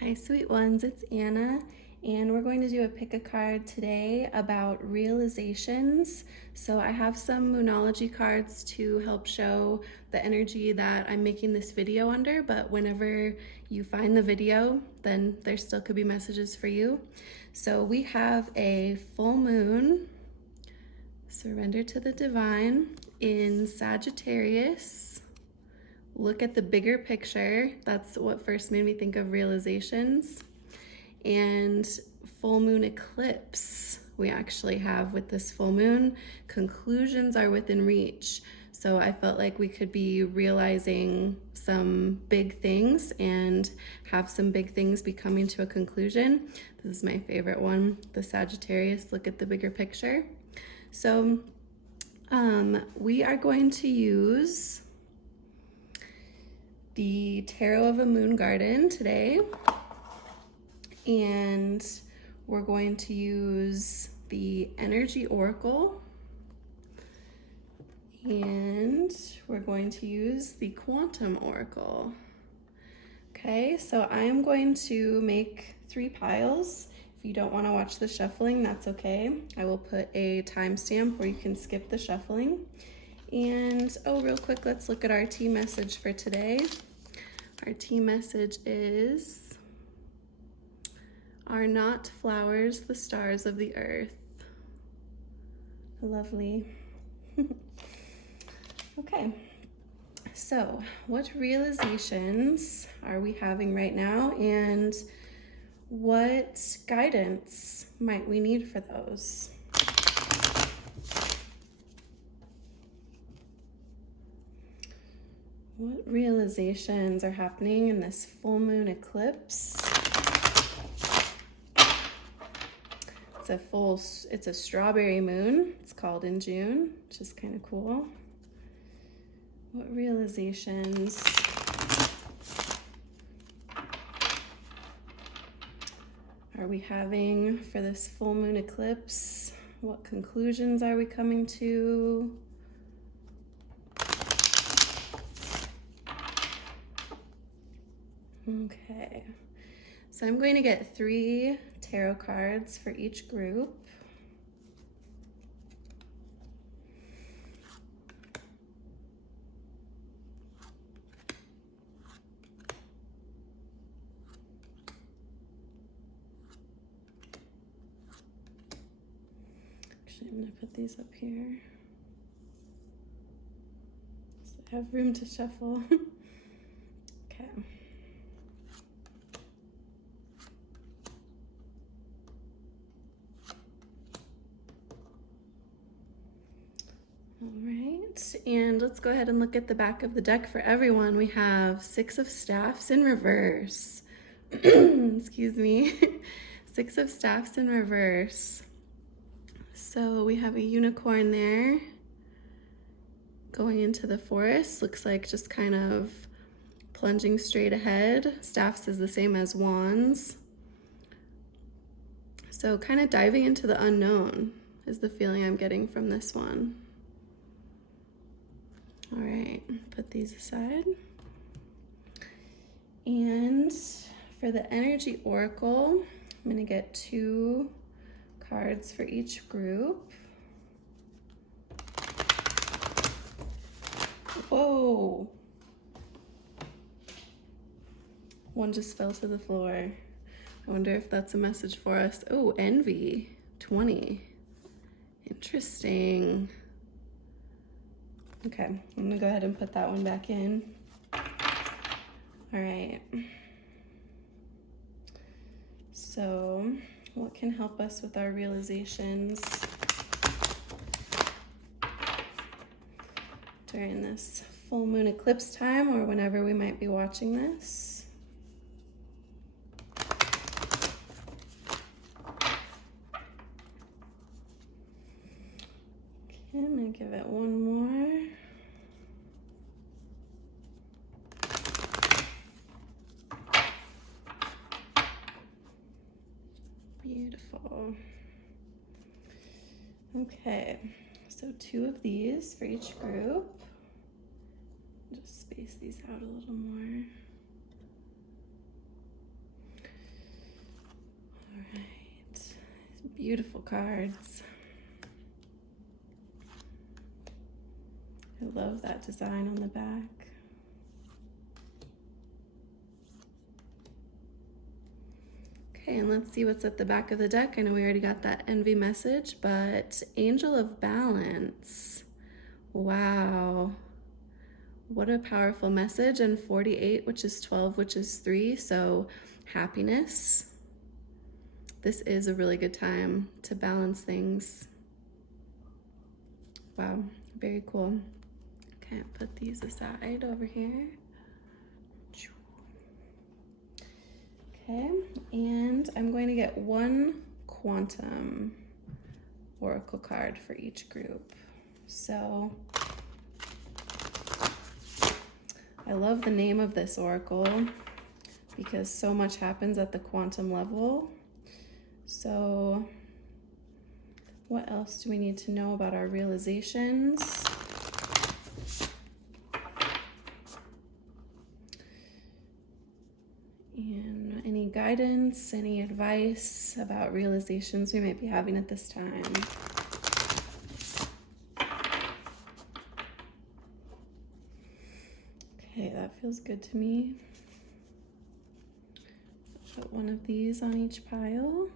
Hi, sweet ones, it's Anna, and we're going to do a pick a card today about realizations. So I have some Moonology cards to help show the energy that I'm making this video under, but whenever you find the video, then there still could be messages for you. So we have a full moon, surrender to the divine, in Sagittarius. Look at the bigger picture. That's what first made me think of realizations. And full moon eclipse we actually have with this full moon. Conclusions are within reach. So I felt like we could be realizing some big things and have some big things be coming to a conclusion. This is my favorite one, the Sagittarius, look at the bigger picture. So we are going to use the Tarot of a Moon Garden today, and we're going to use the Energy Oracle, and we're going to use the Quantum Oracle. Okay, so I am going to make 3 piles. If you don't want to watch the shuffling, that's okay. I will put a timestamp where you can skip the shuffling. And oh, real quick, let's look at our tea message for today. Our tea message is, "Are not flowers the stars of the earth?" Lovely. Okay, so what realizations are we having right now, and what guidance might we need for those? What realizations are happening in this full moon eclipse? It's a strawberry moon. It's called in June, which is kind of cool. What realizations are we having for this full moon eclipse? What conclusions are we coming to? Okay, so I'm going to get 3 tarot cards for each group. Actually, I'm going to put these up here so I have room to shuffle. Okay. All right, and let's go ahead and look at the back of the deck for everyone. We have 6 of Staffs in reverse. Excuse me. 6 of Staffs in reverse. So we have a unicorn there going into the forest. Looks like just kind of plunging straight ahead. Staffs is the same as wands. So kind of diving into the unknown is the feeling I'm getting from this one. All right, put these aside. And for the Energy Oracle, I'm going to get 2 cards for each group. Whoa! One just fell to the floor. I wonder if that's a message for us. Oh, envy, 20. Interesting. Okay, I'm gonna go ahead and put that one back in. All right. So, what can help us with our realizations during this full moon eclipse time, or whenever we might be watching this? Okay, I'm gonna give it one more. Beautiful. Okay, so 2 of these for each group. Just space these out a little more. Beautiful cards. I love that design on the back. Okay, and let's see what's at the back of the deck. I know we already got that envy message, but Angel of Balance. Wow. What a powerful message. And 48, which is 12, which is 3. So happiness. This is a really good time to balance things. Wow, very cool. Okay, I'll put these aside over here. Okay, and I'm going to get one quantum oracle card for each group. So I love the name of this oracle because so much happens at the quantum level. So what else do we need to know about our realizations? And any guidance, any advice about realizations we might be having at this time? Okay, that feels good to me. Put one of these on each pile.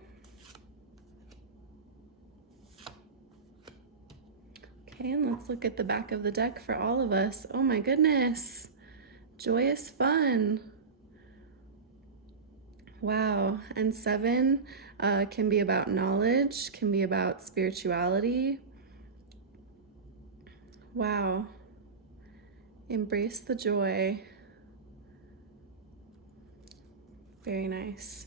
Okay, and let's look at the back of the deck for all of us. Oh my goodness, joyous fun. Wow, and 7 can be about knowledge, can be about spirituality. Wow, embrace the joy. Very nice.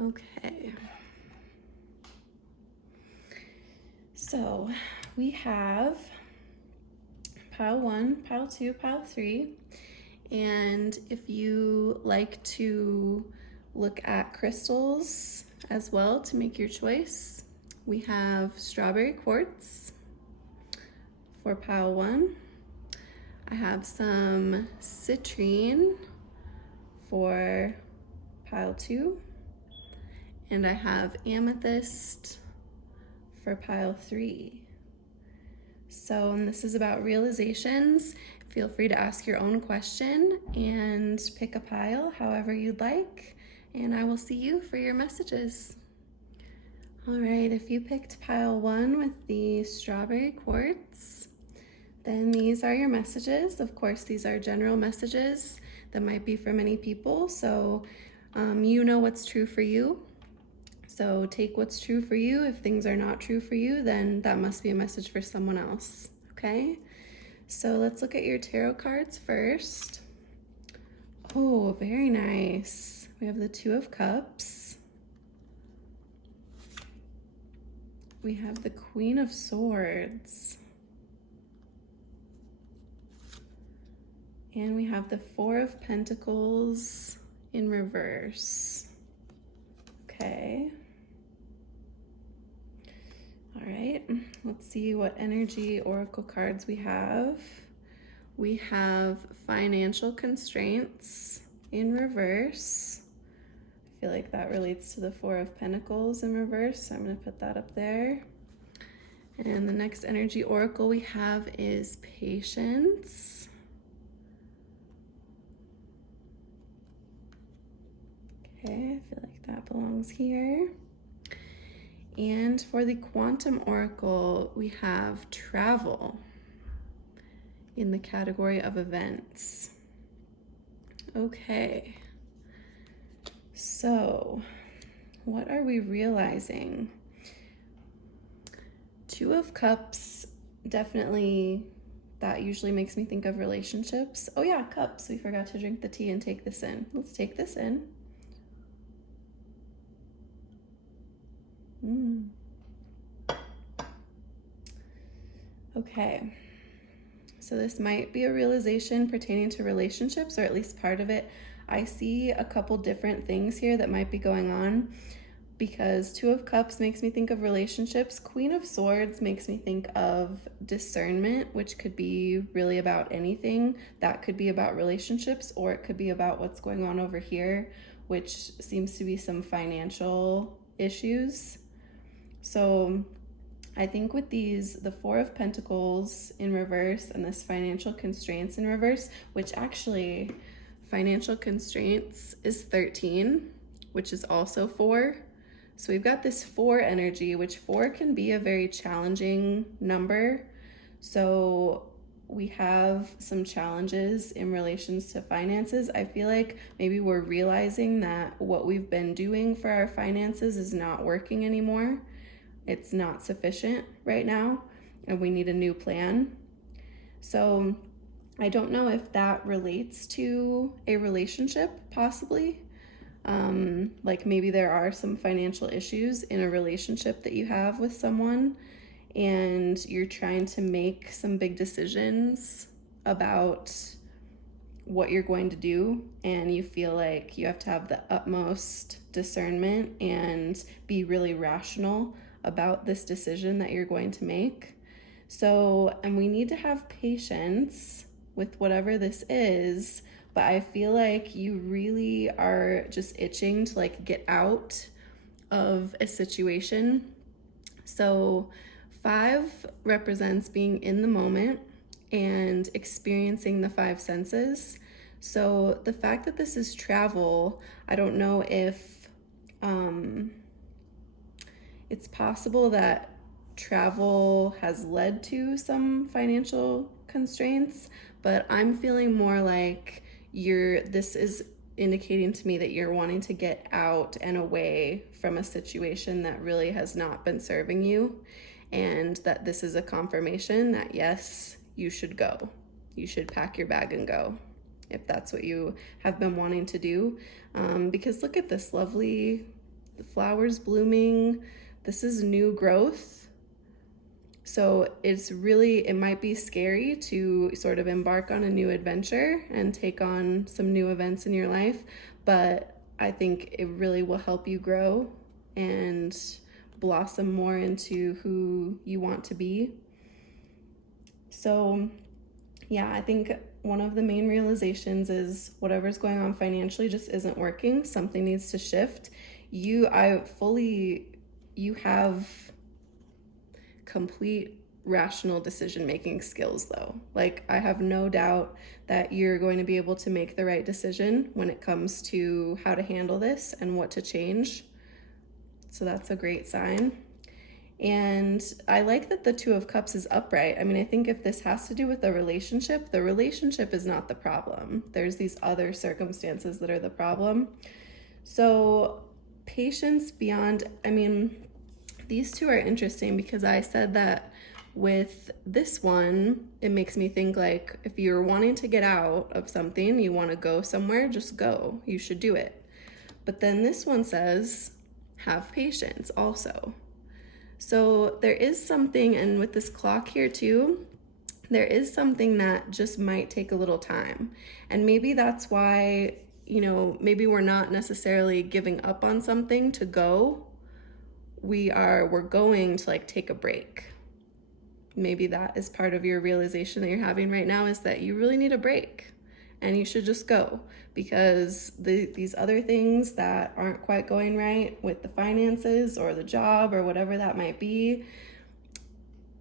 Okay. So we have pile 1, pile 2, pile 3. And if you like to look at crystals as well to make your choice, we have strawberry quartz for pile 1. I have some citrine for pile 2. And I have amethyst for pile 3. So, and this is about realizations. Feel free to ask your own question and pick a pile however you'd like, and I will see you for your messages. All right, if you picked pile 1 with the strawberry quartz, then these are your messages. Of course, these are general messages that might be for many people, so you know what's true for you. So take what's true for you. If things are not true for you, then that must be a message for someone else, okay? So let's look at your tarot cards first. Oh, very nice. We have the 2 of Cups. We have the Queen of Swords. And we have the 4 of Pentacles in reverse. Okay. All right, let's see what energy oracle cards we have. We have financial constraints in reverse. I feel like that relates to the 4 of Pentacles in reverse, so I'm going to put that up there. And the next energy oracle we have is patience. Okay, I feel like that belongs here. And for the quantum oracle, we have travel in the category of events. Okay, so what are we realizing? 2 of Cups, definitely, that usually makes me think of relationships. Oh yeah, cups, we forgot to drink the tea and take this in. Let's take this in. Okay, so this might be a realization pertaining to relationships, or at least part of it. I see a couple different things here that might be going on because 2 of Cups makes me think of relationships. Queen of Swords makes me think of discernment, which could be really about anything. That could be about relationships, or it could be about what's going on over here, which seems to be some financial issues. So I think with these, the Four of Pentacles in reverse and this financial constraints in reverse, which actually financial constraints is 13, which is also 4. So we've got this 4 energy, which 4 can be a very challenging number. So we have some challenges in relations to finances. I feel like maybe we're realizing that what we've been doing for our finances is not working anymore. It's not sufficient right now, and we need a new plan. So I don't know if that relates to a relationship, possibly. Like maybe there are some financial issues in a relationship that you have with someone, and you're trying to make some big decisions about what you're going to do, and you feel like you have to have the utmost discernment and be really rational about this decision that you're going to make. So, and we need to have patience with whatever this is, but I feel like you really are just itching to like get out of a situation. So 5 represents being in the moment and experiencing the 5 senses. So the fact that this is travel, I don't know if it's possible that travel has led to some financial constraints, but I'm feeling more like this is indicating to me that you're wanting to get out and away from a situation that really has not been serving you, and that this is a confirmation that yes, you should go. You should pack your bag and go if that's what you have been wanting to do. Because look at this lovely, the flowers blooming. This is new growth. So it might be scary to sort of embark on a new adventure and take on some new events in your life, but I think it really will help you grow and blossom more into who you want to be. So yeah, I think one of the main realizations is whatever's going on financially just isn't working. Something needs to shift. You have complete rational decision-making skills though. Like I have no doubt that you're going to be able to make the right decision when it comes to how to handle this and what to change. So that's a great sign. And I like that the 2 of Cups is upright. I mean, I think if this has to do with the relationship is not the problem. There's these other circumstances that are the problem. So patience beyond, these 2 are interesting because I said that with this one, it makes me think like if you're wanting to get out of something, you want to go somewhere, just go. You should do it. But then this one says, have patience also. So there is something, and with this clock here too, there is something that just might take a little time. And maybe that's why, maybe we're not necessarily giving up on something to go. We're going to like take a break. Maybe that is part of your realization that you're having right now, is that you really need a break and you should just go, because these other things that aren't quite going right with the finances or the job or whatever that might be,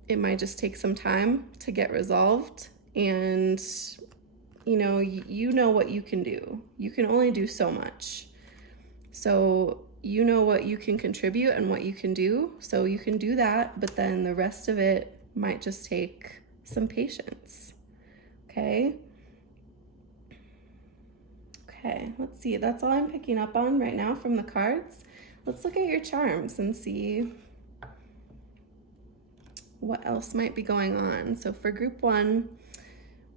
it might just take some time to get resolved. And you know what you can do. You can only do so much. So you know what you can contribute and what you can do. So you can do that, but then the rest of it might just take some patience. Okay, let's see. That's all I'm picking up on right now from the cards. Let's look at your charms and see what else might be going on. So for group 1,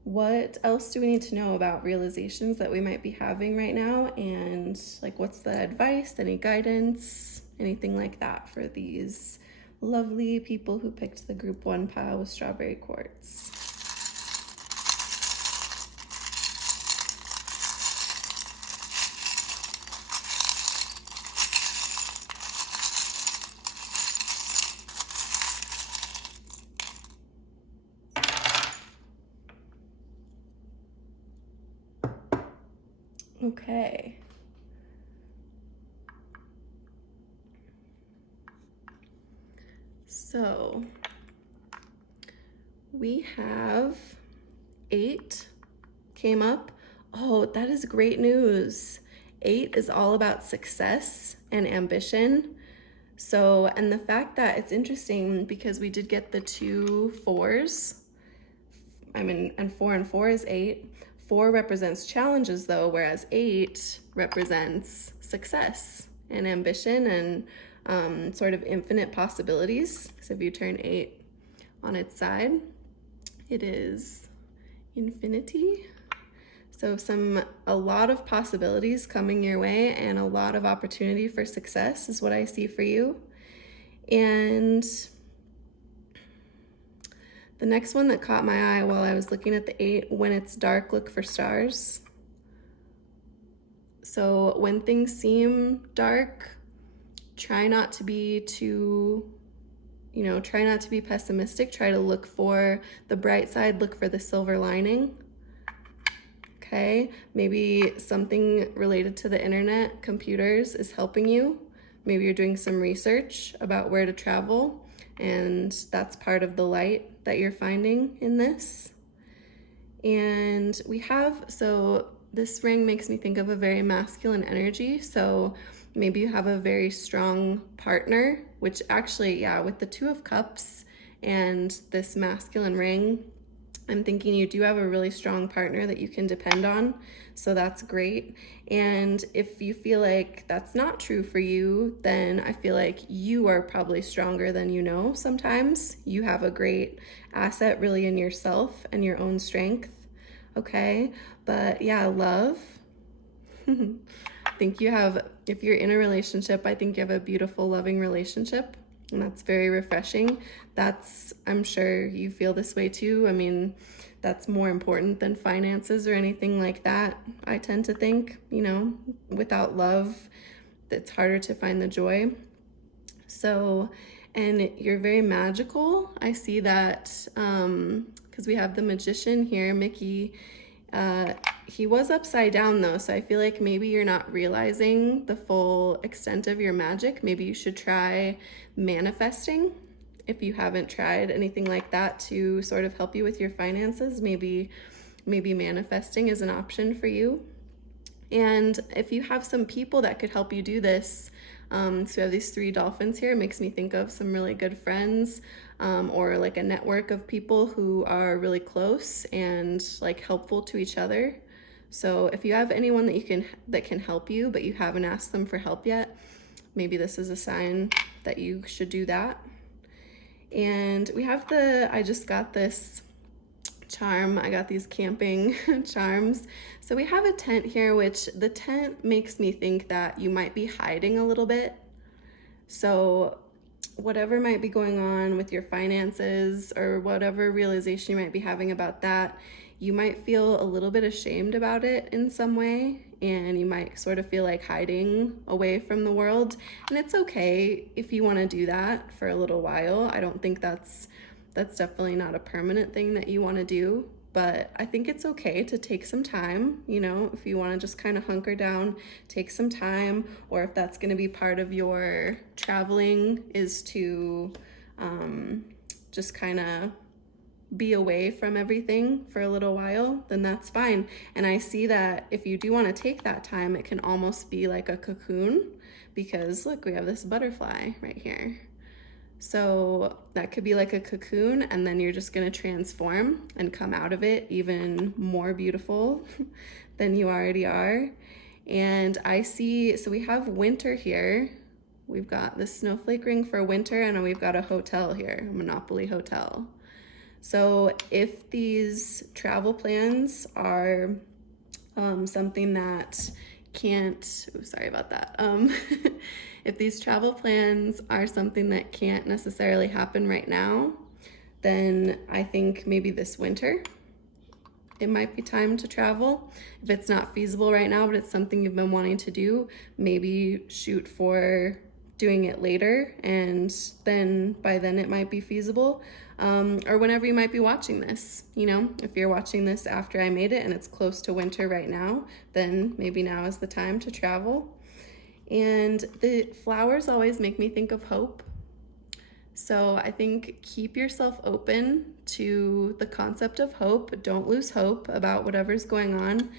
what else do we need to know about realizations that we might be having right now? And like, what's the advice, any guidance, anything like that for these lovely people who picked the group 1 pile with strawberry quartz? Okay. So we have 8 came up. Oh, that is great news. 8 is all about success and ambition. So, and the fact that it's interesting because we did get the 2 4s. And 4 and 4 is 8. 4 represents challenges though, whereas 8 represents success and ambition and sort of infinite possibilities. So if you turn 8 on its side, it is infinity. So a lot of possibilities coming your way and a lot of opportunity for success is what I see for you. And the next one that caught my eye while I was looking at the 8, when it's dark, look for stars. So when things seem dark, try not to be too, try not to be pessimistic. Try to look for the bright side, look for the silver lining. Okay, maybe something related to the internet, computers is helping you. Maybe you're doing some research about where to travel, and that's part of the light that you're finding in this. And we have, so this ring makes me think of a very masculine energy. So maybe you have a very strong partner, which actually, yeah, with the 2 of Cups and this masculine ring, I'm thinking you do have a really strong partner that you can depend on, so that's great. And if you feel like that's not true for you, then I feel like you are probably stronger than you know sometimes. You have a great asset really in yourself and your own strength, okay? But yeah, love. I think you have, if you're in a relationship, I think you have a beautiful, loving relationship. And that's very refreshing. I'm sure you feel this way too. I mean, that's more important than finances or anything like that. I tend to think, without love, it's harder to find the joy. So, and you're very magical. I see that because we have the Magician here, Mickey. He was upside down though, so I feel like maybe you're not realizing the full extent of your magic. Maybe you should try manifesting. If you haven't tried anything like that to sort of help you with your finances, maybe manifesting is an option for you. And if you have some people that could help you do this, so we have these 3 dolphins here. It makes me think of some really good friends, or like a network of people who are really close and like helpful to each other. So if you have anyone that can help you, but you haven't asked them for help yet, maybe this is a sign that you should do that. And we have I just got this charm. I got these camping charms. So we have a tent here, which the tent makes me think that you might be hiding a little bit. So whatever might be going on with your finances or whatever realization you might be having about that, you might feel a little bit ashamed about it in some way, and you might sort of feel like hiding away from the world. And it's okay if you want to do that for a little while. I don't think that's definitely not a permanent thing that you want to do, but I think it's okay to take some time, if you want to just kind of hunker down, take some time, or if that's going to be part of your traveling is to just kind of be away from everything for a little while, then that's fine. And I see that if you do want to take that time, it can almost be like a cocoon, because look, we have this butterfly right here. So that could be like a cocoon, and then you're just going to transform and come out of it even more beautiful than you already are. And I see, so we have winter here. We've got the snowflake ring for winter, and we've got a hotel here, a Monopoly hotel. So if these travel plans are something that sorry about that. If these travel plans are something that can't necessarily happen right now, then I think maybe this winter, it might be time to travel. If it's not feasible right now, but it's something you've been wanting to do, maybe shoot for doing it later, and then by then it might be feasible. Or whenever you might be watching this, if you're watching this after I made it and it's close to winter right now, then maybe now is the time to travel. And the flowers always make me think of hope. So I think keep yourself open to the concept of hope. Don't lose hope about whatever's going on.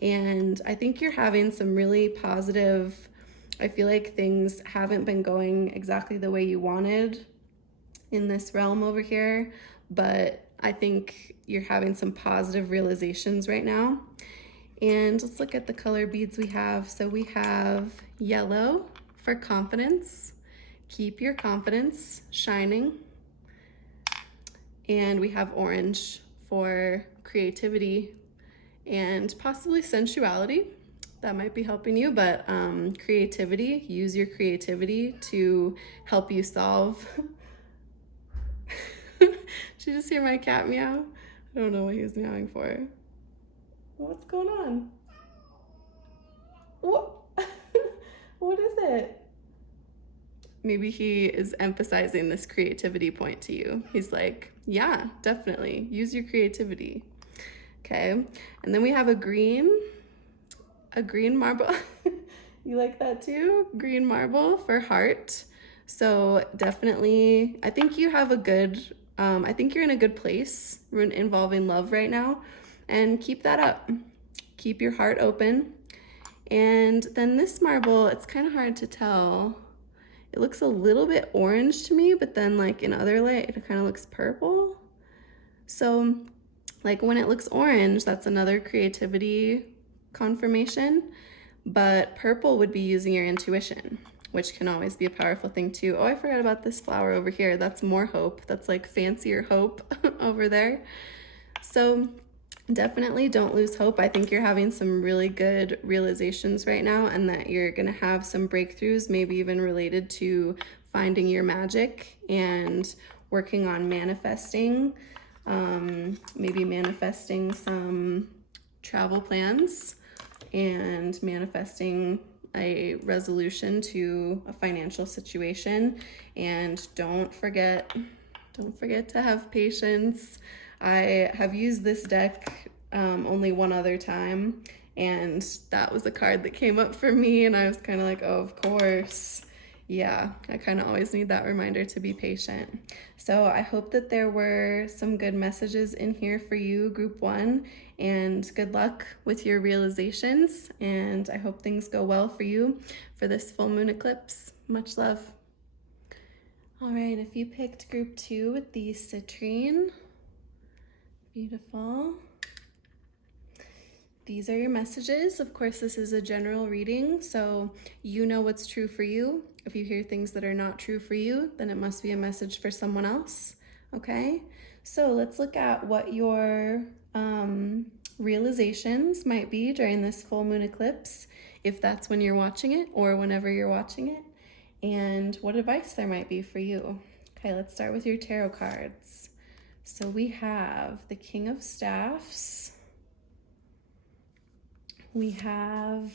And I think you're having some really positive, I feel like things haven't been going exactly the way you wanted in this realm over here, but I think you're having some positive realizations right now. And let's look at the color beads we have. So we have yellow for confidence. Keep your confidence shining. And we have orange for creativity and possibly sensuality. That might be helping you, but creativity, use your creativity to help you solve. Did you just hear my cat meow? I don't know what he was meowing for. What's going on? What? What is it? Maybe he is emphasizing this creativity point to you. He's like, yeah, definitely, use your creativity. Okay, and then we have a green marble. You like that too? Green marble for heart. So definitely, I think you have a good, I think you're in a good place involving love right now, and keep that up. Keep your heart open. And then this marble, it's kind of hard to tell. It looks a little bit orange to me, but then like in other light, it kind of looks purple. So like when it looks orange, that's another creativity confirmation, but purple would be using your intuition, which can always be a powerful thing too. Oh, I forgot about this flower over here. That's more hope. That's like fancier hope over there. So definitely don't lose hope. I think you're having some really good realizations right now, and that you're going to have some breakthroughs, maybe even related to finding your magic and working on manifesting, maybe manifesting some travel plans and manifesting a resolution to a financial situation. And don't forget to have patience. I have used this deck only one other time, and that was a card that came up for me, and I was kind of like, oh, of course. Yeah, I kind of always need that reminder to be patient. So I hope that there were some good messages in here for you, group 1, and good luck with your realizations, and I hope things go well for you for this full moon eclipse. Much love. All right, if you picked group 2 with the citrine, beautiful. These are your messages. Of course, this is a general reading, so you know what's true for you. If you hear things that are not true for you, then it must be a message for someone else, okay? So let's look at what your realizations might be during this full moon eclipse, if that's when you're watching it or whenever you're watching it, and what advice there might be for you. Okay, let's start with your tarot cards. So we have the King of Staffs. We have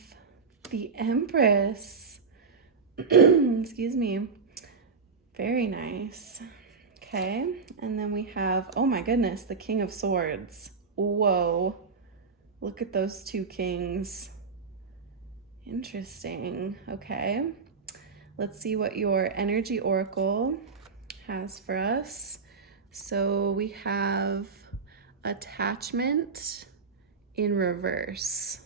the Empress. Excuse me. Very nice. Okay, and then we have, oh my goodness, the King of Swords. Whoa, look at those two kings. Interesting. Okay, let's see what your energy oracle has for us. So we have attachment in reverse.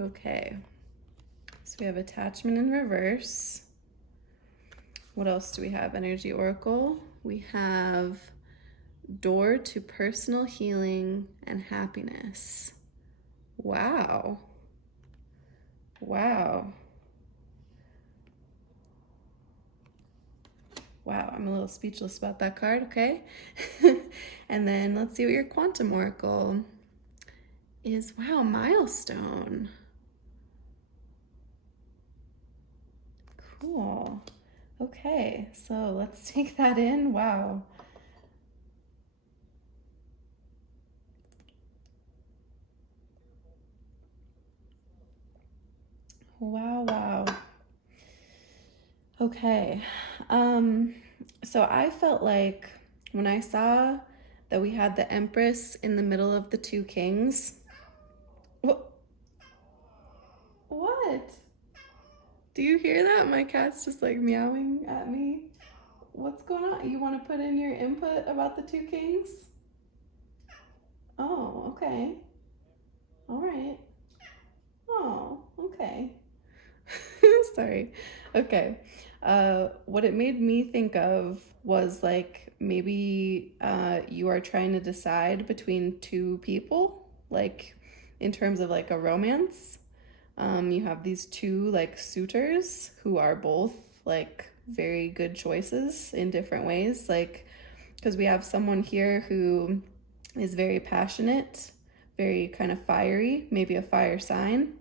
Okay, so we have attachment in reverse. What else do we have? Energy oracle. We have door to personal healing and happiness. Wow. Wow. Wow, I'm a little speechless about that card, okay? And then let's see what your quantum oracle is. Wow, milestone. Cool. Okay, so let's take that in. Wow. Wow, wow. Okay. So I felt like when I saw that we had the Empress in the middle of the two kings. What? Do you hear that? My cat's just like meowing at me. What's going on? You want to put in your input about the two kings? Oh, okay. All right. Oh, okay. Sorry. Okay. What it made me think of was like maybe you are trying to decide between two people, like in terms of like a romance. You have these two like suitors who are both like very good choices in different ways. Like, because we have someone here who is very passionate, very kind of fiery, maybe a fire sign.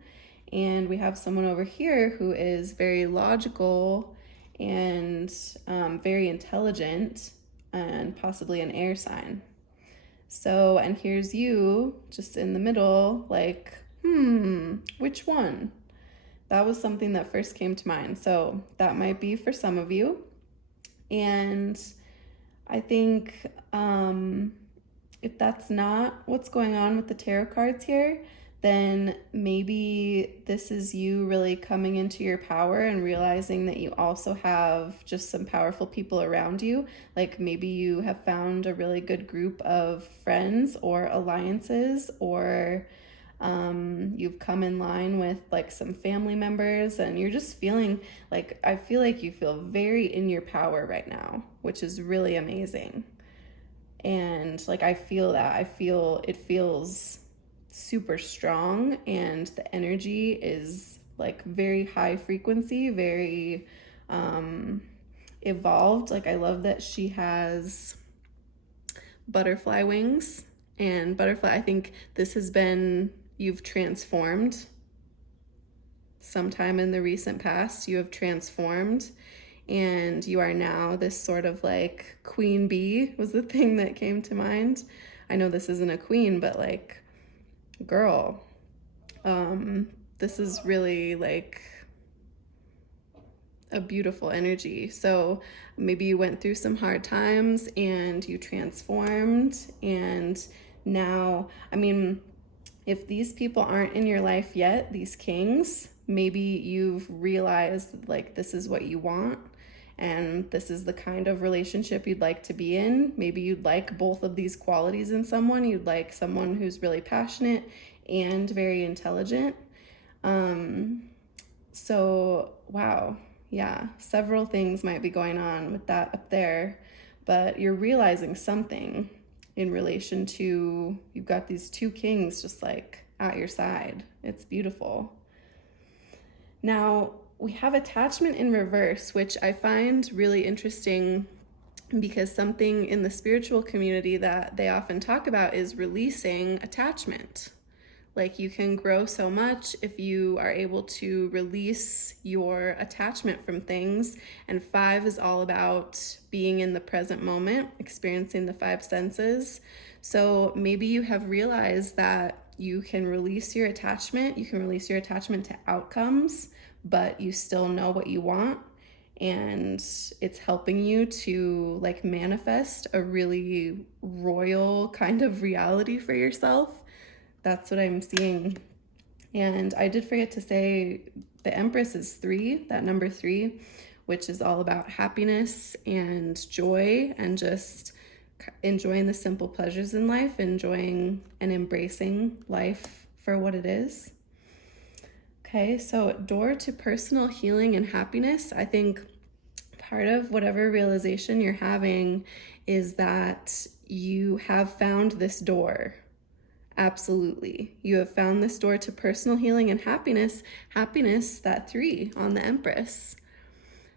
And we have someone over here who is very logical and very intelligent and possibly an air sign. So, and here's you just in the middle, like, which one? That was something that first came to mind. So, that might be for some of you. And I think if that's not what's going on with the tarot cards here, then maybe this is you really coming into your power and realizing that you also have just some powerful people around you. Like maybe you have found a really good group of friends or alliances, or you've come in line with like some family members, and you're just feeling like, I feel like you feel very in your power right now, which is really amazing. And like I feel that. I feel it feels super strong, and the energy is like very high frequency, very evolved. Like I love that she has butterfly wings, and butterfly, I think this has been, you've transformed sometime in the recent past. You have transformed, and you are now this sort of like queen bee was the thing that came to mind. I know this isn't a queen, but like, girl, this is really like a beautiful energy. So maybe you went through some hard times and you transformed, and now, I mean, if these people aren't in your life yet, these kings, maybe you've realized like this is what you want, and this is the kind of relationship you'd like to be in. Maybe you'd like both of these qualities in someone. You'd like someone who's really passionate and very intelligent. So, wow, yeah, several things might be going on with that up there, but you're realizing something in relation to, you've got these two kings just like at your side. It's beautiful. Now, we have attachment in reverse, which I find really interesting, because something in the spiritual community that they often talk about is releasing attachment. Like you can grow so much if you are able to release your attachment from things. And 5 is all about being in the present moment, experiencing the 5 senses. So maybe you have realized that you can release your attachment. You can release your attachment to outcomes, but you still know what you want. And it's helping you to like manifest a really royal kind of reality for yourself. That's what I'm seeing. And I did forget to say the Empress is 3, that number 3, which is all about happiness and joy and just enjoying the simple pleasures in life, enjoying and embracing life for what it is. Okay, so door to personal healing and happiness. I think part of whatever realization you're having is that you have found this door. Absolutely. You have found this door to personal healing and happiness. Happiness, that 3 on the Empress.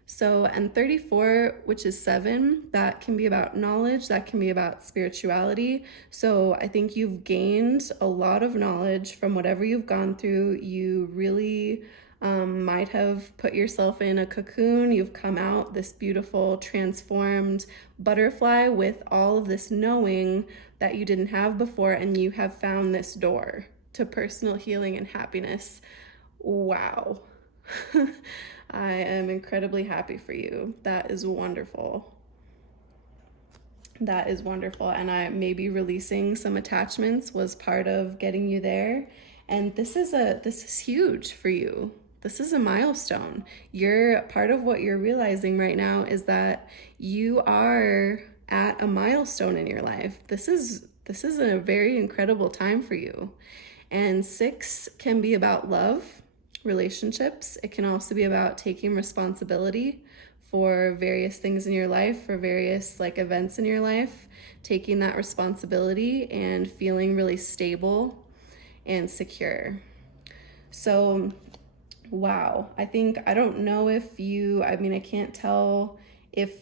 So, and 34, which is 7, that can be about knowledge, that can be about spirituality. So I think you've gained a lot of knowledge from whatever you've gone through. You really might have put yourself in a cocoon. You've come out this beautiful, transformed butterfly with all of this knowing that you didn't have before, and you have found this door to personal healing and happiness. Wow. I am incredibly happy for you. That is wonderful. That is wonderful. And maybe releasing some attachments was part of getting you there. And this is huge for you. This is a milestone. Part of what you're realizing right now is that you are at a milestone in your life. This is a very incredible time for you. And 6 can be about love, relationships. It can also be about taking responsibility for various things in your life, for various like events in your life, taking that responsibility and feeling really stable and secure. So, wow, I don't know if I can't tell if,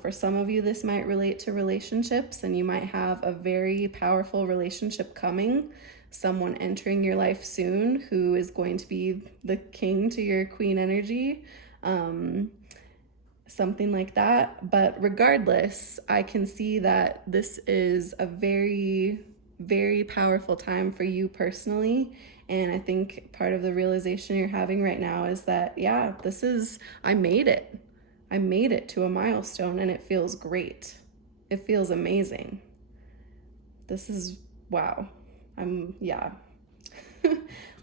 for some of you, this might relate to relationships and you might have a very powerful relationship coming, someone entering your life soon who is going to be the king to your queen energy, something like that. But regardless, I can see that this is a very, very powerful time for you personally. And I think part of the realization you're having right now is that, yeah, I made it. I made it to a milestone and it feels great. It feels amazing. This is, wow. Yeah, a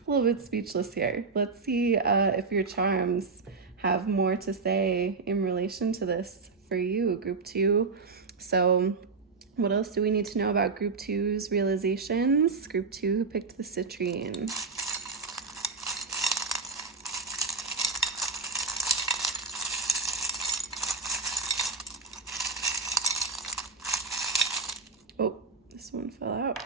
little bit speechless here. Let's see if your charms have more to say in relation to this for you, group 2. So what else do we need to know about group 2's realizations? Group 2 who picked the citrine. Oh, this one fell out.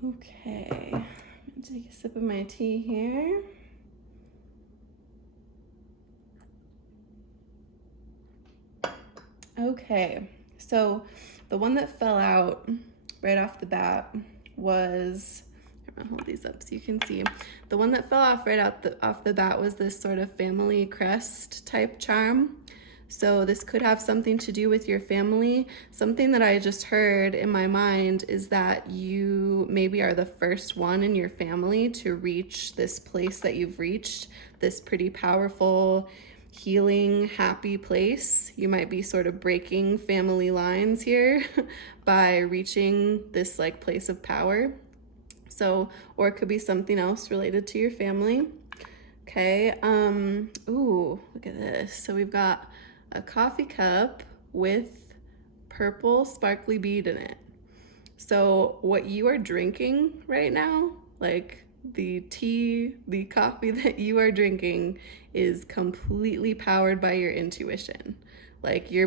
Okay, I'm gonna take a sip of my tea here. Okay, so the one that fell out right off the bat was, I'm gonna hold these up so you can see. The one that fell off right off the bat was this sort of family crest type charm. So this could have something to do with your family. Something that I just heard in my mind is that you maybe are the first one in your family to reach this place that you've reached, this pretty powerful, healing, happy place. You might be sort of breaking family lines here by reaching this like place of power. So, or it could be something else related to your family. Okay, ooh, look at this. So we've got a coffee cup with purple sparkly bead in it. So what you are drinking right now, like the tea, the coffee that you are drinking, is completely powered by your intuition. Like you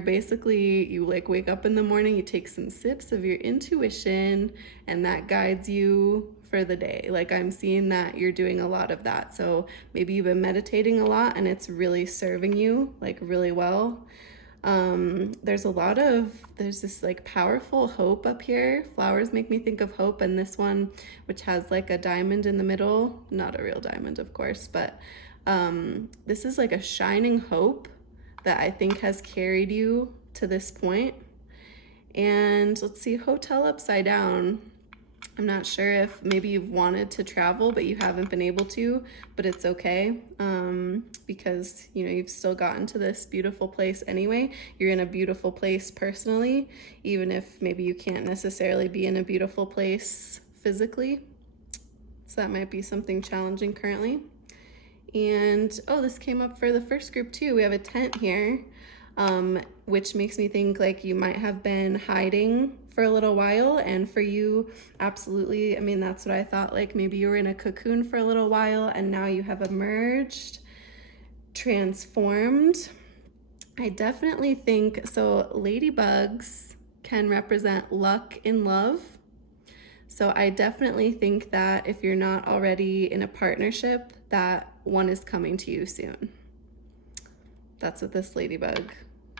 like wake up in the morning, you take some sips of your intuition and that guides you for the day. Like I'm seeing that you're doing a lot of that. So maybe you've been meditating a lot and it's really serving you like really well. There's this like powerful hope up here. Flowers make me think of hope, and this one, which has like a diamond in the middle, not a real diamond of course, but this is like a shining hope that I think has carried you to this point. And let's see, hotel upside down. I'm not sure if maybe you've wanted to travel, but you haven't been able to, but it's okay, because, you've still gotten to this beautiful place anyway. You're in a beautiful place personally, even if maybe you can't necessarily be in a beautiful place physically. So that might be something challenging currently. And, oh, this came up for the first group too. We have a tent here, which makes me think like you might have been hiding for a little while. And for you, absolutely, that's what I thought. Like maybe you were in a cocoon for a little while and now you have emerged, transformed. I definitely think, so ladybugs can represent luck in love. So I definitely think that if you're not already in a partnership, that one is coming to you soon. That's what this ladybug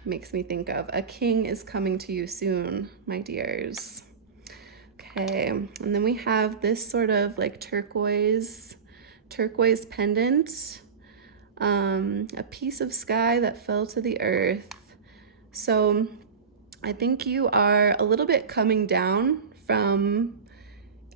makes me think of. A king is coming to you soon, my dears. Okay, and then we have this sort of like turquoise pendant, a piece of sky that fell to the earth. So I think you are a little bit coming down from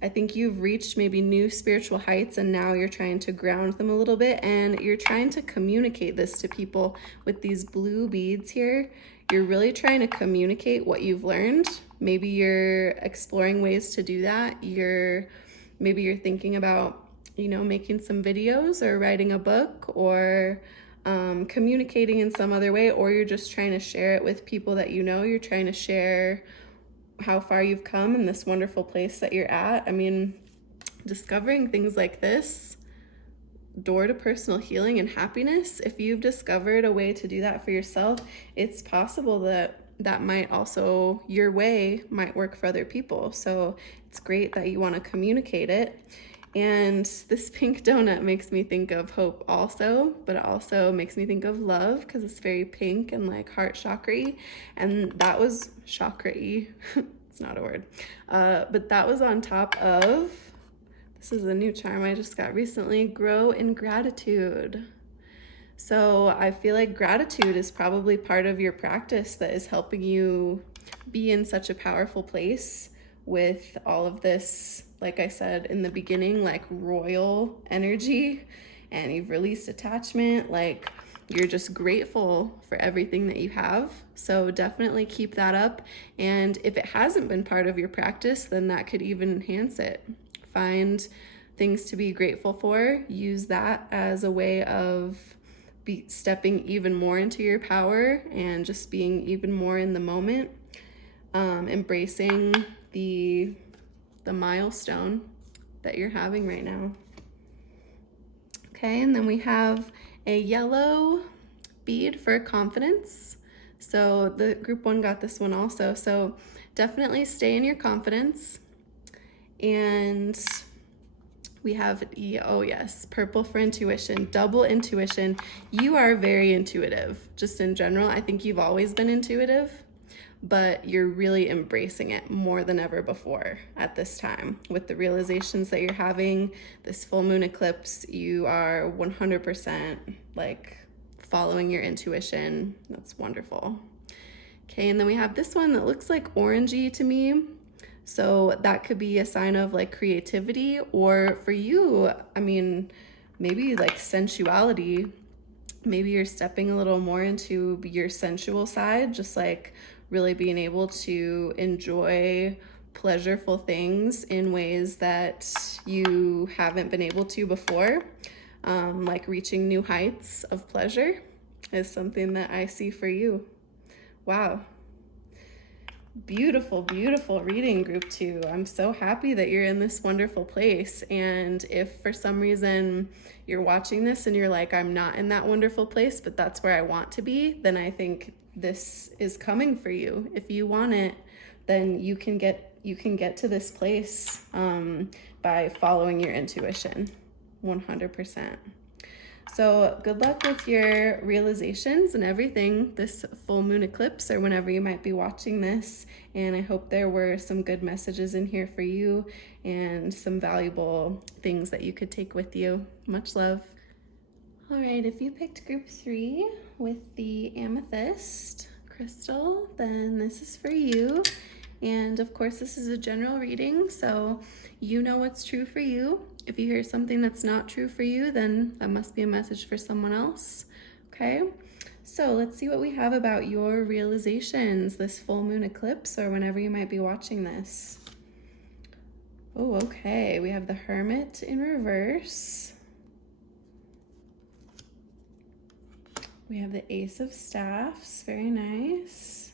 I think you've reached maybe new spiritual heights, and now you're trying to ground them a little bit, and you're trying to communicate this to people with these blue beads here. You're really trying to communicate what you've learned. Maybe you're exploring ways to do that. Maybe you're thinking about, making some videos or writing a book, or communicating in some other way, or you're just trying to share it with people that you're trying to share how far you've come in this wonderful place that you're at. I mean, discovering things like this, door to personal healing and happiness, if you've discovered a way to do that for yourself, it's possible that your way might work for other people. So it's great that you want to communicate it. And this pink donut makes me think of hope also, but it also makes me think of love because it's very pink and like heart chakra-y. And that was chakra-y. It's not a word. But that was on top of, this is a new charm I just got recently, grow in gratitude. So I feel like gratitude is probably part of your practice that is helping you be in such a powerful place with all of this, like I said in the beginning, like royal energy, and you've released attachment, like you're just grateful for everything that you have. So definitely keep that up. And if it hasn't been part of your practice, then that could even enhance it. Find things to be grateful for. Use that as a way of stepping even more into your power and just being even more in the moment. Embracing the milestone that you're having right now. Okay, and then we have a yellow bead for confidence. So the group 1 got this one also. So definitely stay in your confidence. And we have, oh yes, purple for intuition, double intuition. You are very intuitive, just in general. I think you've always been intuitive, but you're really embracing it more than ever before at this time. With the realizations that you're having, this full moon eclipse, you are 100% like following your intuition. That's wonderful. Okay, and then we have this one that looks like orangey to me. So that could be a sign of like creativity, or for you, I mean, maybe like sensuality. Maybe you're stepping a little more into your sensual side, just like really being able to enjoy pleasureful things in ways that you haven't been able to before. Like reaching new heights of pleasure is something that I see for you. Wow. Beautiful, beautiful reading, group 2. I'm so happy that you're in this wonderful place. And if for some reason you're watching this and you're like, I'm not in that wonderful place, but that's where I want to be, then I think this is coming for you. If you want it, then you can get to this place by following your intuition, 100%. So good luck with your realizations and everything this full moon eclipse, or whenever you might be watching this. And I hope there were some good messages in here for you and some valuable things that you could take with you. Much love. All right, if you picked group 3 with the amethyst crystal, then this is for you. And of course, this is a general reading, so you know what's true for you. If you hear something that's not true for you, then that must be a message for someone else, okay? So let's see what we have about your realizations this full moon eclipse, or whenever you might be watching this. Oh, okay, we have the Hermit in reverse. We have the Ace of Staffs, very nice.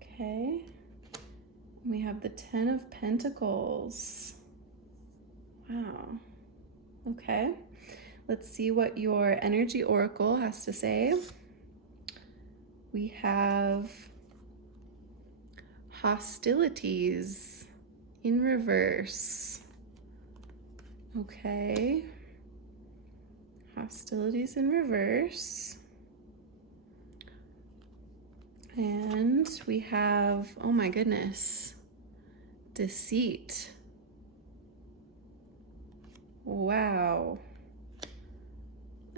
Okay, we have the 10 of Pentacles. Wow, okay. Let's see what your energy oracle has to say. We have hostilities in reverse. Okay. Hostilities in reverse. And we have, oh my goodness, deceit. Wow.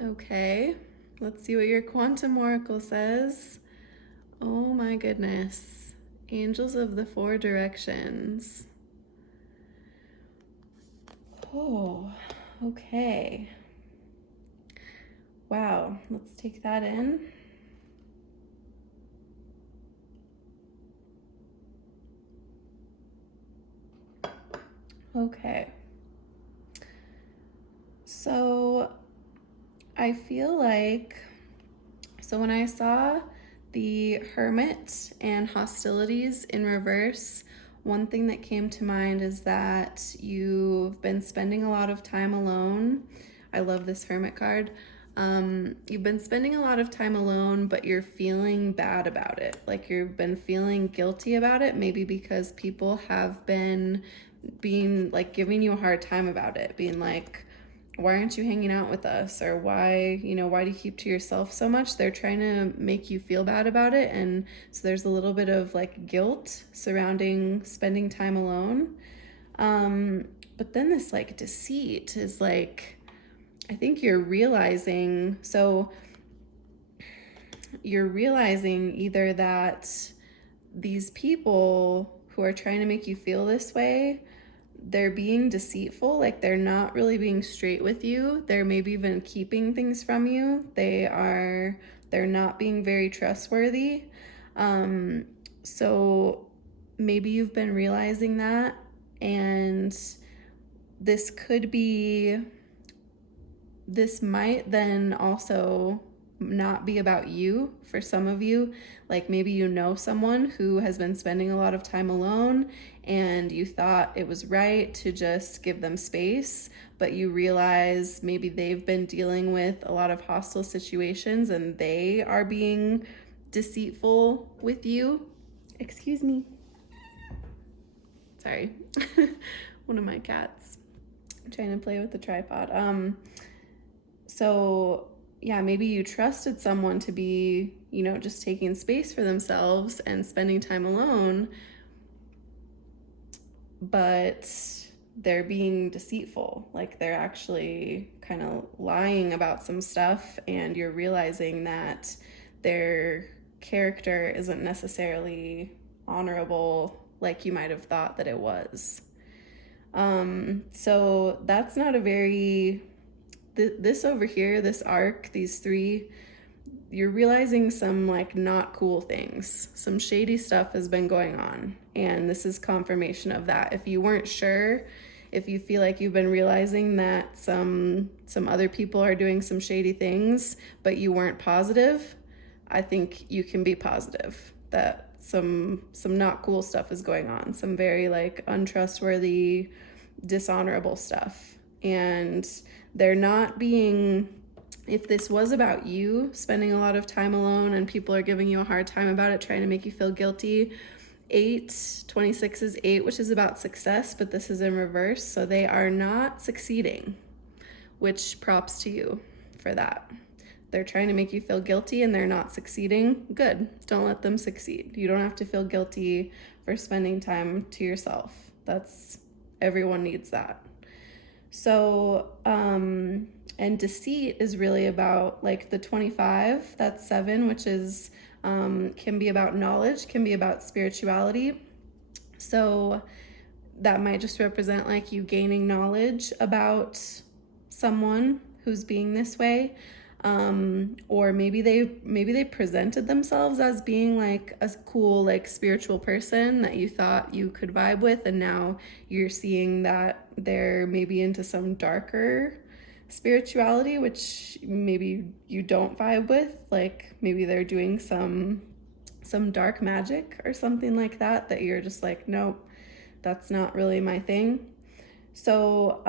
Okay, let's see what your quantum oracle says. Oh my goodness. Angels of the 4 directions. Oh, okay. Wow, let's take that in. Okay. So I feel like, so when I saw the Hermit and hostilities in reverse, one thing that came to mind is that you've been spending a lot of time alone. I love this Hermit card. You've been spending a lot of time alone, but you're feeling bad about it. Like you've been feeling guilty about it, maybe because people have been being like giving you a hard time about it, being like, why aren't you hanging out with us? Or why do you keep to yourself so much? They're trying to make you feel bad about it. And so there's a little bit of like guilt surrounding spending time alone. But then this like deceit is like, I think you're realizing either that these people who are trying to make you feel this way, they're being deceitful, like they're not really being straight with you. They're maybe even keeping things from you. They're not being very trustworthy. So maybe you've been realizing that, and this might then also not be about you for some of you. Like maybe you know someone who has been spending a lot of time alone and you thought it was right to just give them space, but you realize maybe they've been dealing with a lot of hostile situations and they are being deceitful with you. Excuse me. Sorry. One of my cats trying to play with the tripod. So yeah, maybe you trusted someone to be, just taking space for themselves and spending time alone, but they're being deceitful. Like they're actually kind of lying about some stuff, and you're realizing that their character isn't necessarily honorable like you might have thought that it was. So that's not a very... This over here, this arc, these three, you're realizing some like not cool things. Some shady stuff has been going on, and this is confirmation of that. If you weren't sure, if you feel like you've been realizing that some other people are doing some shady things, but you weren't positive, I think you can be positive that some not cool stuff is going on, some very like untrustworthy, dishonorable stuff. And they're not being, if this was about you spending a lot of time alone and people are giving you a hard time about it, trying to make you feel guilty, 26 is 8, which is about success, but this is in reverse. So they are not succeeding, which props to you for that. They're trying to make you feel guilty and they're not succeeding. Good. Don't let them succeed. You don't have to feel guilty for spending time to yourself. Everyone needs that. So, and deceit is really about like the 25, that's 7, which is, can be about knowledge, can be about spirituality. So that might just represent like you gaining knowledge about someone who's being this way. Or maybe they presented themselves as being like a cool, like spiritual person that you thought you could vibe with, and now you're seeing that they're maybe into some darker spirituality, which maybe you don't vibe with. Like maybe they're doing some dark magic or something like that you're just like, nope, that's not really my thing. So,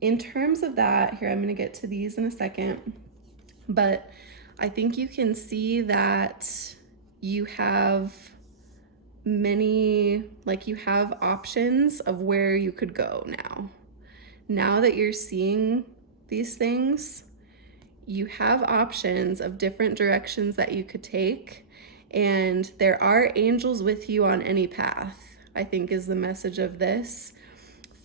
in terms of that, here, I'm going to get to these in a second, but I think you can see that you have you have options of where you could go now. Now that you're seeing these things, you have options of different directions that you could take, and there are angels with you on any path, I think is the message of this.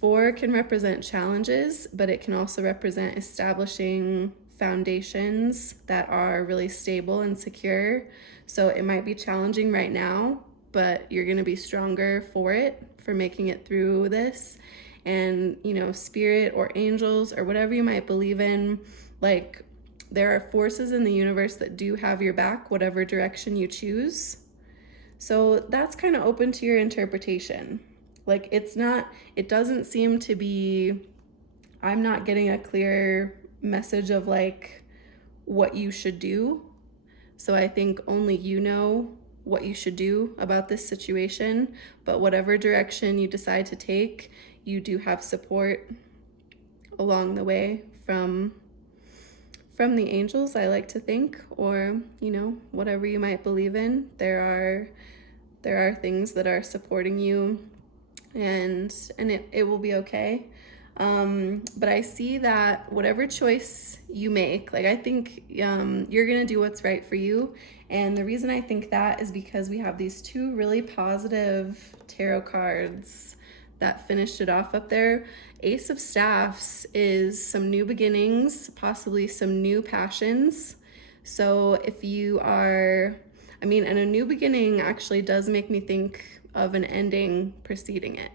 4 can represent challenges, but it can also represent establishing foundations that are really stable and secure. So it might be challenging right now, but you're going to be stronger for making it through this. And, you know, spirit or angels or whatever you might believe in, like, there are forces in the universe that do have your back, whatever direction you choose. So that's kind of open to your interpretation. Like, it doesn't seem to be, I'm not getting a clear message of like what you should do. So I think only you know what you should do about this situation, but whatever direction you decide to take, you do have support along the way from the angels, I like to think, or, you know, whatever you might believe in. There are things that are supporting you, and it will be okay. But I see that whatever choice you make, like, I think you're gonna do what's right for you. And the reason I think that is because we have these two really positive tarot cards that finished it off up there. Ace of Staffs is some new beginnings, possibly some new passions. So if you are, I mean, and a new beginning actually does make me think of an ending preceding it.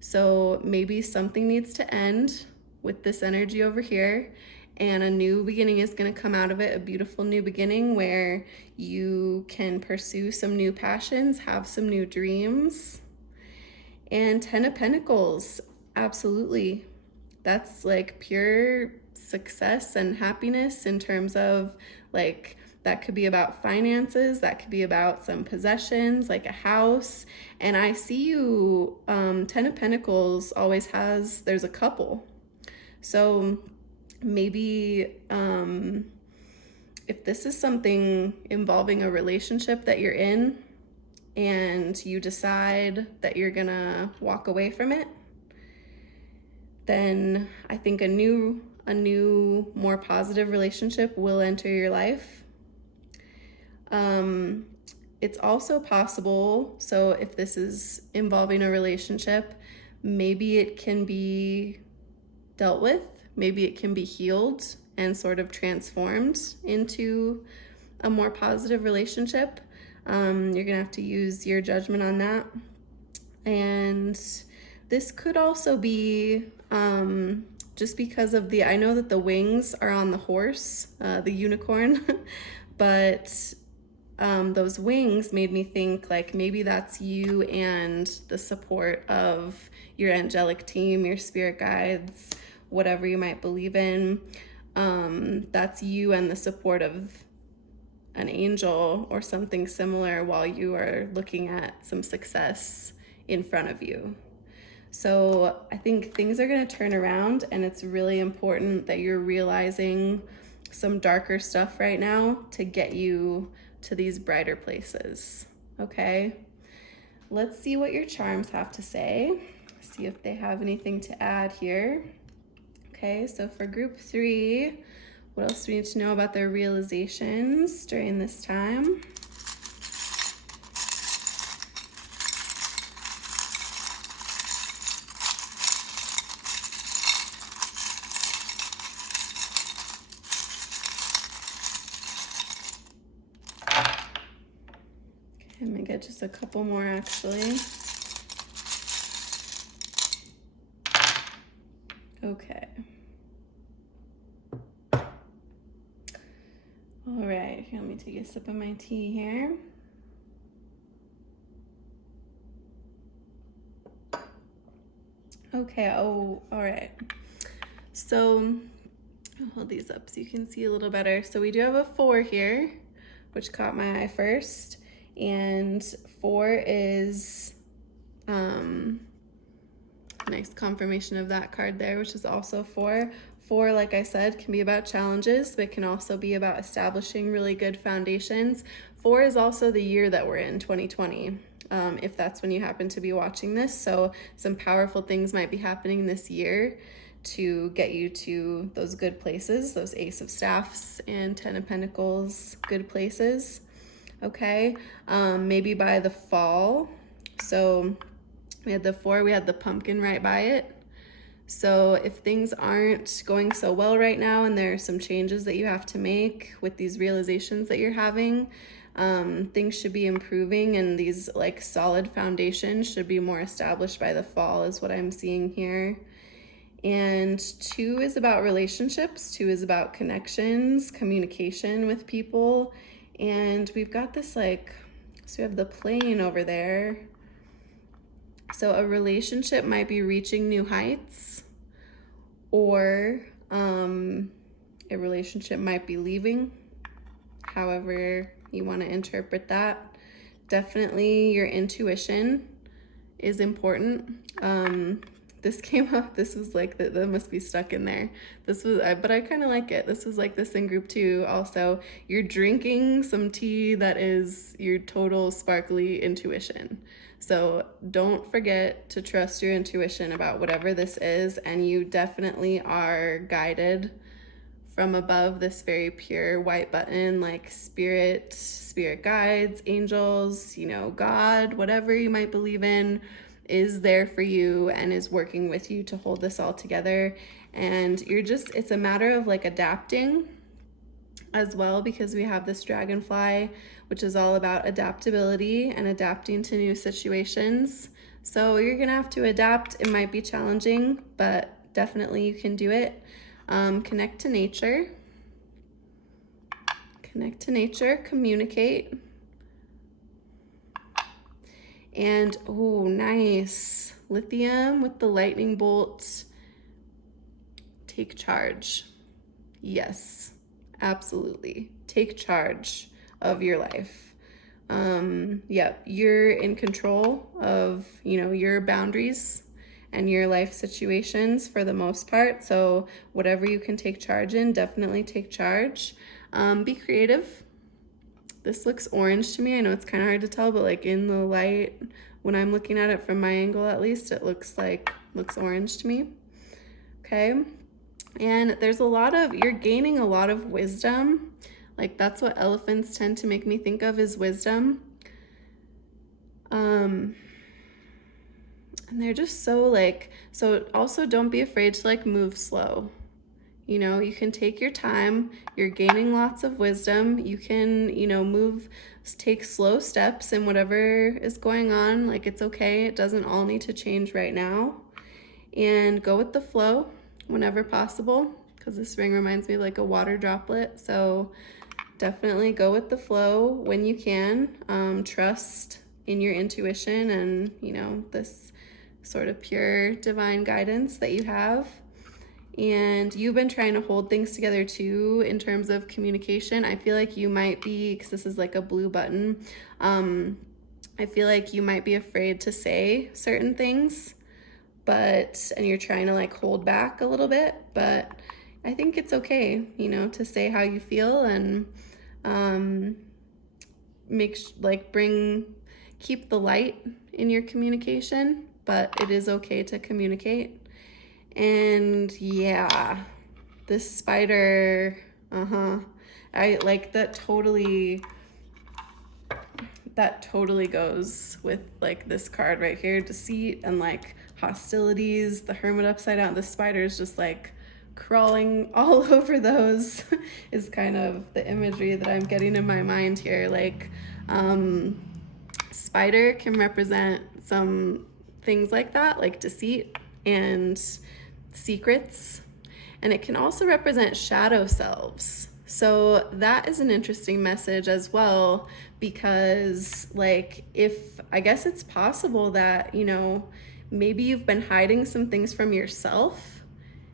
So maybe something needs to end with this energy over here, and a new beginning is going to come out of it, a beautiful new beginning where you can pursue some new passions, have some new dreams. And 10 of Pentacles, absolutely. That's like pure success and happiness in terms of, like, that could be about finances, that could be about some possessions, like a house. And I see you, 10 of Pentacles always has, there's a couple. So maybe if this is something involving a relationship that you're in and you decide that you're gonna walk away from it, then I think a new, more positive relationship will enter your life. It's also possible, so if this is involving a relationship, maybe it can be dealt with, maybe it can be healed and sort of transformed into a more positive relationship. You're gonna have to use your judgment on that. And this could also be just because of I know that the wings are on the horse, the unicorn, but those wings made me think like maybe that's you and the support of your angelic team, your spirit guides, whatever you might believe in. That's you and the support of an angel or something similar while you are looking at some success in front of you. So I think things are going to turn around, and it's really important that you're realizing some darker stuff right now to get you to these brighter places. Okay, let's see what your charms have to say. See if they have anything to add here. Okay, so for group 3, what else do we need to know about their realizations during this time? I'm gonna get just a couple more actually. Okay. All right, let me take a sip of my tea here. Okay, oh, all right. So I'll hold these up so you can see a little better. So we do have a 4 here, which caught my eye first. And 4 is nice confirmation of that card there, which is also 4. 4, like I said, can be about challenges, but it can also be about establishing really good foundations. 4 is also the year that we're in, 2020, if that's when you happen to be watching this. So some powerful things might be happening this year to get you to those good places, those Ace of Staffs and 10 of Pentacles good places. Okay, maybe by the fall. So we had the 4, we had the pumpkin right by it. So if things aren't going so well right now and there are some changes that you have to make with these realizations that you're having, things should be improving, and these like solid foundations should be more established by the fall is what I'm seeing here. And 2 is about relationships. 2 is about connections, communication with people. And we've got this like, so we have the plane over there. So a relationship might be reaching new heights, or a relationship might be leaving, however you want to interpret that. Definitely your intuition is important. This came up, this was like, that must be stuck in there. This was, but I kind of like it. This was like this in group 2 also. You're drinking some tea that is your total sparkly intuition. So don't forget to trust your intuition about whatever this is, and you definitely are guided from above, this very pure white button, like spirit guides, angels, you know, God, whatever you might believe in, is there for you and is working with you to hold this all together. And you're just, it's a matter of like adapting as well, because we have this dragonfly, which is all about adaptability and adapting to new situations. So you're gonna have to adapt. It might be challenging, but definitely you can do it. Connect to nature. Connect to nature, communicate. And, oh, nice. Lithium with the lightning bolt. Take charge. Yes, absolutely. Take charge of your life. Yep, you're in control of, you know, your boundaries and your life situations for the most part. So whatever you can take charge in, definitely take charge. Be creative. This looks orange to me. I know it's kind of hard to tell, but like in the light, when I'm looking at it from my angle at least, it looks orange to me. Okay. And there's you're gaining a lot of wisdom. Like that's what elephants tend to make me think of, is wisdom. And they're just so also don't be afraid to like move slow. You know, you can take your time. You're gaining lots of wisdom. You can, you know, take slow steps in whatever is going on. Like it's okay. It doesn't all need to change right now. And go with the flow whenever possible, because this ring reminds me of like a water droplet. So definitely go with the flow when you can. Trust in your intuition and, you know, this sort of pure divine guidance that you have. And you've been trying to hold things together too in terms of communication. I feel like you might be, because this is like a blue button, I feel like you might be afraid to say certain things, and you're trying to like hold back a little bit, but I think it's okay, you know, to say how you feel and keep the light in your communication, but it is okay to communicate. And yeah, this spider, I like that totally goes with like this card right here, deceit and like hostilities, the hermit upside down. The spider is just like crawling all over those is kind of the imagery that I'm getting in my mind here. Like spider can represent some things like that, like deceit and secrets, and it can also represent shadow selves. So that is an interesting message as well, because like I guess it's possible that, you know, maybe you've been hiding some things from yourself.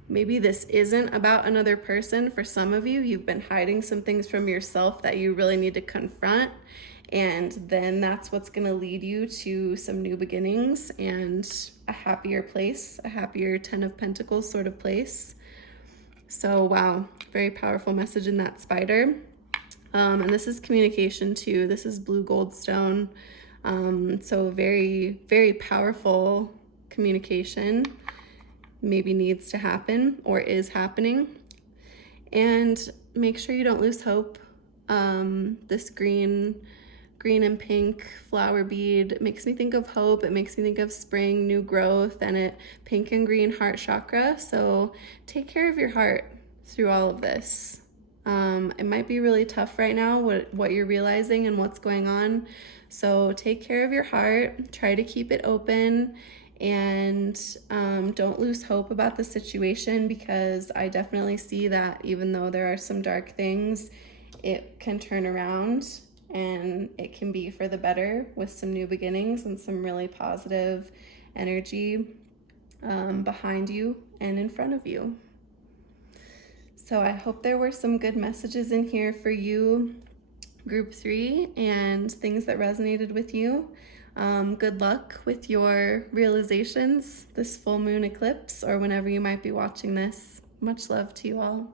Maybe this isn't about another person. For some of you, you've been hiding some things from yourself that you really need to confront. And then that's what's going to lead you to some new beginnings and a happier place, a happier 10 of Pentacles sort of place. So, wow, very powerful message in that spider. And this is communication too. This is blue goldstone. So very, very powerful communication maybe needs to happen or is happening. And make sure you don't lose hope. This green green and pink flower bead. It makes me think of hope. It makes me think of spring, new growth, and it pink and green heart chakra. So take care of your heart through all of this. It might be really tough right now, what you're realizing and what's going on. So take care of your heart, try to keep it open, and don't lose hope about the situation, because I definitely see that even though there are some dark things, it can turn around and it can be for the better with some new beginnings and some really positive energy behind you and in front of you. So I hope there were some good messages in here for you, group 3, and things that resonated with you. Good luck with your realizations this full moon eclipse, or whenever you might be watching this. Much love to you all.